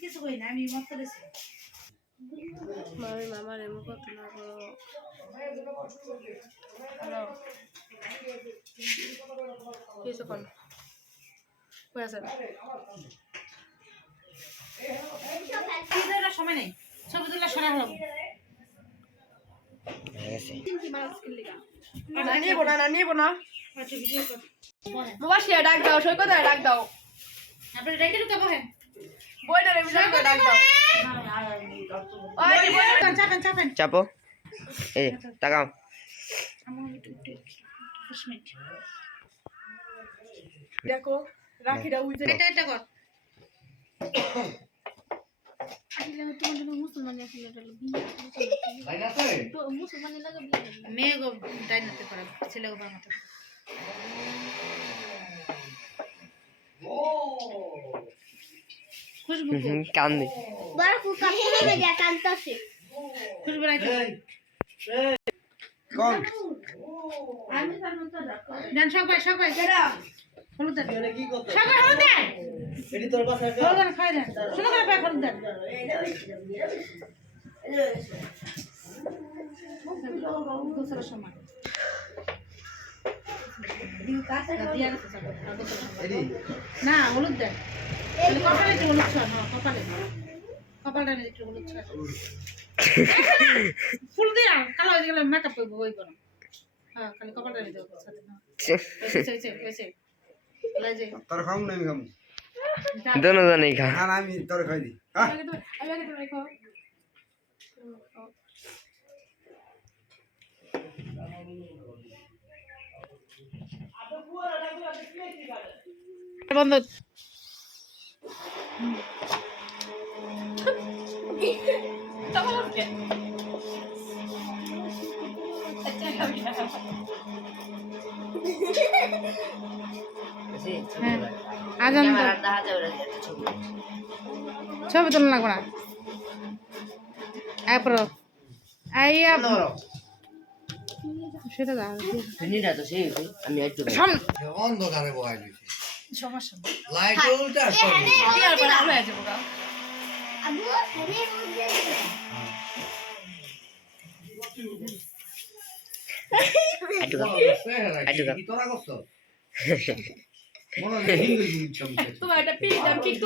কিছু কই না আমি মত করেছি মামি মামার এমন কত না গো হ্যালো কিছু কোন কই আছেন ঈদের সময় নেই ছবি তোলা সরা হলো চিংকি মাছ কিনলিগা না নিব না আচ্ছা ভিডিও কর মুবাশিয়া ডাক দাও সই কথা ডাক দাও আপনি রেখে দিতে বলেন বইটা রে ডাক দাও ওই বইটা চাপেন চাপো এই তাকাও দেখো রাখিটা উইজে এটা কর মেয়ে গো ডাইনাতে পারে ছেলে গো বামাতে খুশবু কান্দি বারকু কাপড়ে বেজা কান্তাছে খুশবু রাইতে কোন আমি ফারমন্ত রাখো দেন সবাই কেডা হলুদ দেন এখানে কি করতে সবাই হলুদ দেন এটি তোর বাসা হলুদ দেন খাই দেন শুনো করে ব্যাগ হলুদ দেন গোসলের সময় দিয়া গেছে সব এটি না হলুদ দেন কপালে একটু হলুদ ছড়ান কপালটা একটু হলুদ ছড়ান ফুল দিয়া কালো হয়ে গেলে মেকআপ করবো ওই করো হ্যাঁ খালি কপালটা নিয়ে দেবো সাথে না ওইসে তোর খাম না আমি খাম দোনো জনেই খা না আমি তোর খাই দি হ্যাঁ আগে তো রেখো বন্ধ আজান ছবি তোলা লাগবে না এরপর আইয়া সেটা দাও ফিনিটা তো সেই আমি একটু অন্ধকারে বহাই দিছি সমস্যা লাইট উল্টা দিয়ার পর আলো আছে পুরো আবু হেনে মধ্যে একটু খা তোরা করছ মনে হয় হিন্দু তোমার এটা পিন দাম ঠিক